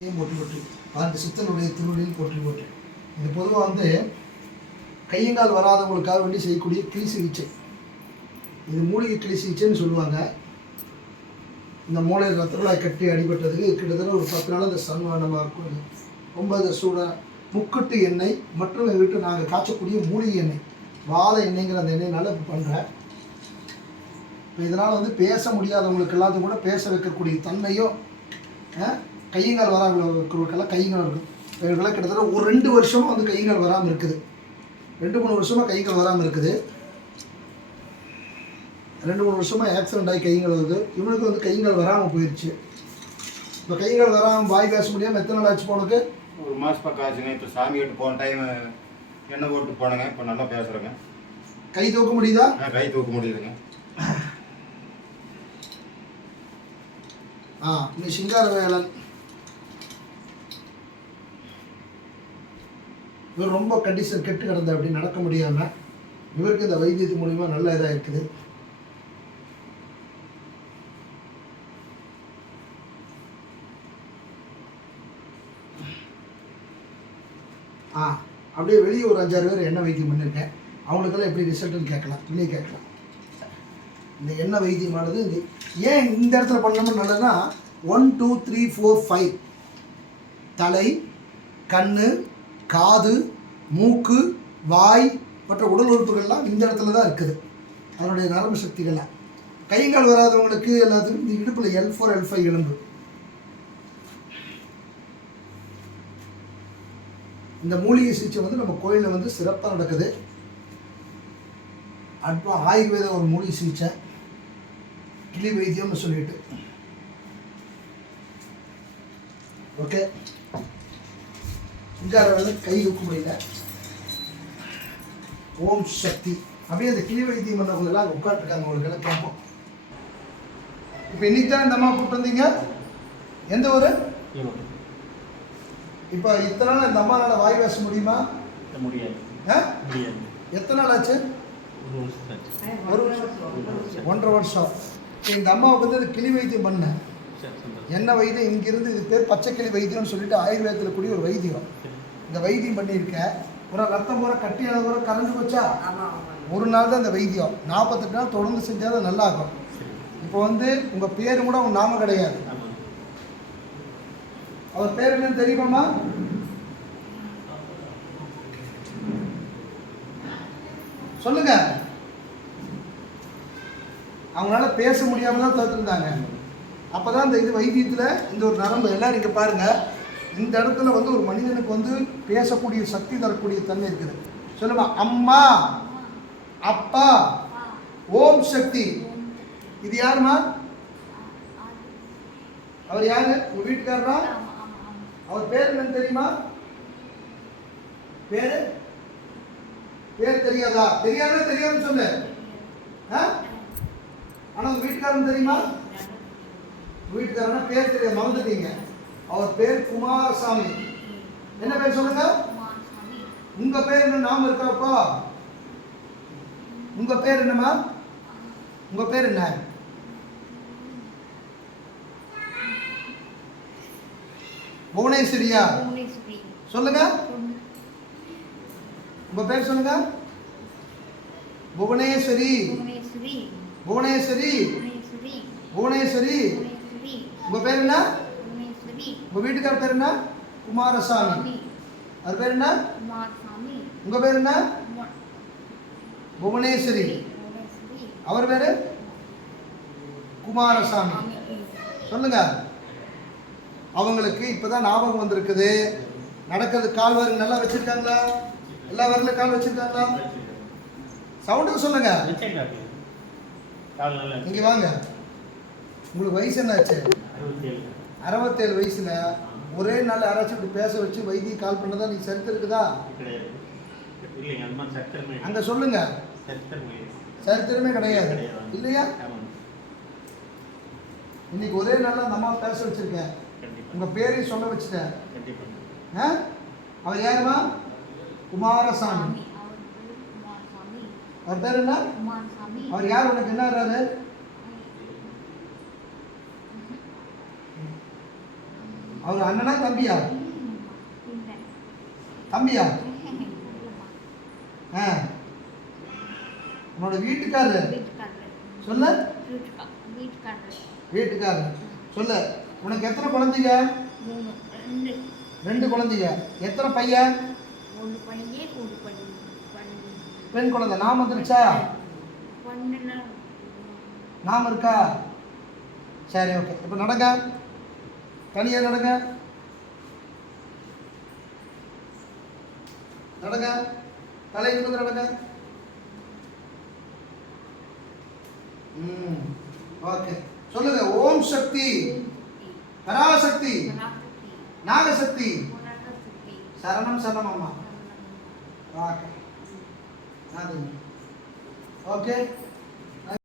போற்றி போற்றி. அந்த சித்தனுடைய திருவள்ளில் போற்றி போற்றி. இது பொதுவாக வந்து கையங்கால் வராதவங்களுக்காக வேண்டி செய்யக்கூடிய கிளி சிகிச்சை. இது மூலிகை கிளி சிகிச்சைன்னு சொல்லுவாங்க. இந்த மூளை ரத்தகுழாய் கட்டி அடிபட்டதுக்கு கிட்டத்தட்ட ஒரு பத்து நாள் அந்த சன் இருக்கும் ரொம்ப இந்த சூடாக முக்கட்டு எண்ணெய் மற்றும் எங்கள் வீட்டில் நாங்கள் காய்ச்சக்கூடிய மூலிகை எண்ணெய். வாழை எண்ணெய்ங்கிற அந்த எண்ணெய்னால இப்போ பண்ணுறேன் இப்போ இதனால் வந்து பேச முடியாதவங்களுக்கு எல்லாத்தையும் கூட பேச வைக்கக்கூடிய தன்மையும் கையங்கால் வராமல் இருக்கிறவங்களுக்கெல்லாம் கையங்கால் இருக்கும் இவங்களுக்கெல்லாம் கிட்டத்தட்ட ஒரு ரெண்டு வருஷமாக வந்து கையங்கால் வராமல் இருக்குது. ரெண்டு மூணு வருஷமாக கையங்கால் வராமல் இருக்குது. ரெண்டு மூணு வருஷமாக ஆக்சிடென்ட் ஆகி கையங்கால் வருது. இவனுக்கு வந்து கையங்கால் வராமல் போயிடுச்சு இப்போ கையங்கால் வராமல் வாய் பேச முடியாமல் எத்தனை நாள் ஆச்சு போனக்கு ஒரு மாதம் பக்கம் ஆச்சுங்க. இப்போ சாமி கிட்ட போன டைம் எண்ணெய் போட்டு போனேங்க. இப்போ நல்லா பேசுகிறேங்க கை தூக்க முடியுதா? கை தூக்க முடியுதுங்க. ஆ நீ சிங்கார வேலன் இவர் ரொம்ப கண்டிஷன் கெட்டு கிடந்த அப்படி நடக்க முடியாமல் இவருக்கு இந்த வைத்தியத்து மூலிமா நல்ல இதாக இருக்குது. ஆ அப்படியே வெளியே ஒரு அஞ்சாறு பேர் எண்ணெய் வைத்தியம் பண்ணியிருக்கேன் அவங்களுக்கெல்லாம் எப்படி ரிசல்ட்டுன்னு கேட்கலாம். வெளியே கேட்கலாம். இந்த எண்ணெய் வைத்தியமானது இந்த ஏன் இந்த இடத்துல பண்ணணும்னு நல்லதுன்னா one two three four five தலை கண் காது மூக்கு வாய் மற்ற உடல் உறுப்புகள்லாம் இந்த இடத்துல தான் இருக்குது. அதனுடைய நரம்பு சக்திகள்லாம். கைகள் வராதவங்களுக்கு எல்லாத்துக்கும் இந்த இடுப்பில் எல் ஃபோர் எல் ஃபைவ் எலும்பு. இந்த மூலிகை சிகிச்சை வந்து நம்ம கோயிலில் வந்து சிறப்பாக நடக்குது. அட்வா ஆயுர்வேத ஒரு மூலிகை சிகிச்சை. கிளி வைத்தியம்னு சொல்லிட்டு. ஓகே. இங்கார வந்து கை தூக்க முடியல. ஓம் சக்தி. அப்படியே அந்த கிளி வைத்தியம் பண்ணவங்க எல்லாம் உட்காந்துருக்காங்க உங்களுக்கு எல்லாம் கேட்போம். இப்போ இன்னைக்கு தான் இந்த அம்மா கூப்பிட்டு வந்தீங்க? எந்த ஊர்? இப்போ இத்தனை நாள் இந்த அம்மானால வாய் பேச முடியுமா? முடியாது. எத்தனை நாள் ஆச்சு? ஒரு வருஷம். ஒன்றரை வருஷம். இந்த அம்மாவுக்கு வந்து கிளி வைத்தியம் பண்ணேன். என்ன வைத்தியம்? இங்கிருந்து இது பேர் பச்சைக்கிளி வைத்தியம்னு சொல்லிட்டு ஆயுர்வேதத்தில் கூடிய ஒரு வைத்தியம். இந்த வைத்தியம் பண்ணியிருக்கேன் ஒரு ரத்தம் பூரா கட்டியான பூரா கலந்து போச்சா? ஒரு நாள் தான் இந்த வைத்தியம். நாற்பத்தெட்டு நாள் தொடர்ந்து செஞ்சால் தான் நல்லா ஆகும் சரி. இப்போ வந்து உங்கள் பேர் கூட உங்கள் நாம கிடையாது. அவர் பேர் என்னன்னு தெரியுமாம்மா? சொல்லுங்க. அவங்களால பேச முடியாம தான் அப்போ தான் இந்த இது வைத்தியத்தில் இந்த ஒரு நரம்பு எல்லாம் இங்கே பாருங்கள் இந்த இடத்துல வந்து ஒரு மனிதனுக்கு வந்து பேசக்கூடிய சக்தி தரக்கூடிய தன்மை இருக்குது. சொல்லுமா அம்மா அப்பா ஓம் சக்தி. இது யாருமா? அவர் யாரு? உங்க வீட்டுக்காரரா? அவர் பேர் என்னன்னு தெரியுமா? பேரு? பேர் தெரியாதா? தெரியாதா? தெரியாதுன்னு சொல்லு ஆ? ஆனா உங்க வீட்டுக்காரன் தெரியுமா? வீட்டுக்காரனா பேர் தெரியாது மறந்துட்டீங்க. அவர் பேர் குமாரசாமி. என்ன பேர் சொல்லுங்க? உங்க பேர் என்ன? நாம இருக்காப்பா உங்க பேர் என்னம்மா? உங்க பேர் என்ன? புவனேஸ்வரியா? சொல்லுங்க. உங்க பேர் சொல்லுங்க. புவனேஸ்வரி. புவனேஸ்வரி. புவனேஸ்வரி. உங்க பேர் என்ன? உங்க வீட்டுக்கார பேர் என்ன? குமாரசாமி. அவர் பேர் என்ன? உங்க பேர் என்ன? புவனேஸ்வரி. அவர் பேரு? குமாரசாமி. சொல்லுங்க. அவங்களுக்கு இப்பதான் ஞாபகம் வந்திருக்குது. நடக்கிறது கால் வரல் நல்லா வச்சிருக்காங்களா? எல்லா வரலும் கால் வச்சிருக்காங்களா? சவுண்டு சொல்லுங்க. இங்க வாங்க. உங்களுக்கு வயசு என்னாச்சு? அறுபத்தேழு. வயசுல ஒரே நாள் யாராச்சும் இப்படி பேச வச்சு வைத்தியம் கால் பண்ணதா நீ சரித்திரம் இருக்குதா. அங்க சொல்லுங்க. சரித்திரமே கிடையாது. இல்லையா. இன்னைக்கு ஒரே நாள்ல அந்த அம்மா பேச வச்சிருக்கேன். உங்க பேரையும் சொல்ல வச்சுட்டேன்? அவர் யாருமா? குமாரசாமி. அவர் பேர் என்ன? அவர் யார்? உனக்கு என்ன அவர் அண்ணனா தம்பியா? தம்பியா? ஆ. உன்னோட வீட்டுக்காரரு? சொல்ல. வீட்டுக்கா வீட்டுக்காரர். சொல்ல. உனக்கு எத்தனை குழந்தைங்க? ரெண்டு. குழந்தைங்க. எத்தனை பையன்? பெண் குழந்தை. நாம வந்துருச்சா? நாம இருக்கா? சரி ஓகே. இப்போ நடங்க. தனியாக நடங்க. நடங்க. தலை நிமிர்ந்து நடங்க. ம் ஓகே. சொல்லுங்க ஓம் சக்தி. பராசக்தி. நாகசக்தி. சரணம் சரணம் அம்மா. ஓகே. ஓகே.